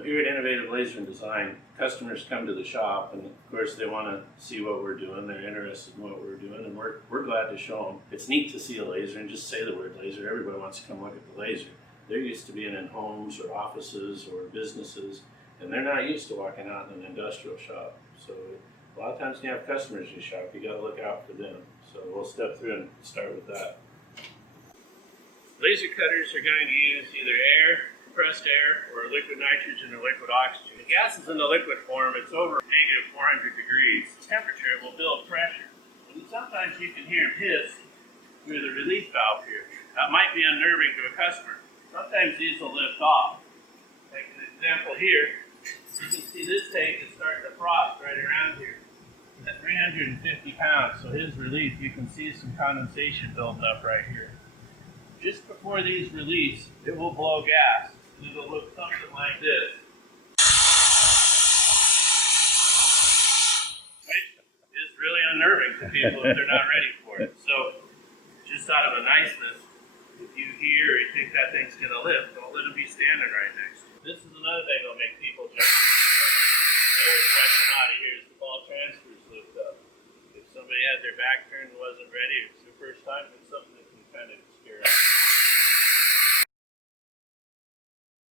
Well, here at Innovative Laser and Design, customers come to the shop, and of course they want to see what we're doing. They're interested in what we're doing, and we're glad to show them. It's neat to see a laser and just say the word laser. Everybody wants to come look at the laser. They're used to being in homes or offices or businesses, and they're not used to walking out in an industrial shop. So a lot of times when you have customers in your shop, you got to look out for them. So we'll step through and start with that. Laser cutters are going to use either air, compressed air, or liquid nitrogen or liquid oxygen. The gas is in the liquid form. It's over negative 400 degrees. Temperature will build pressure. And sometimes you can hear them hiss through the release valve here. That might be unnerving to a customer. Sometimes these will lift off. Like an example here, you can see this tank is starting to frost right around here. At 350 pounds, so his release, you can see some condensation building up right here. Just before these release, it will blow gas. And it'll look something like this. Right? It's really unnerving to people if they're not ready for it. So, just out of a niceness, if you hear or you think that thing's going to lift, don't let them be standing right next to you. This is another thing that'll make people jump. There's rushing out of here as the ball transfers lift up. If somebody had their back turned and wasn't ready, it's their first time, it's something that can kind of scare them.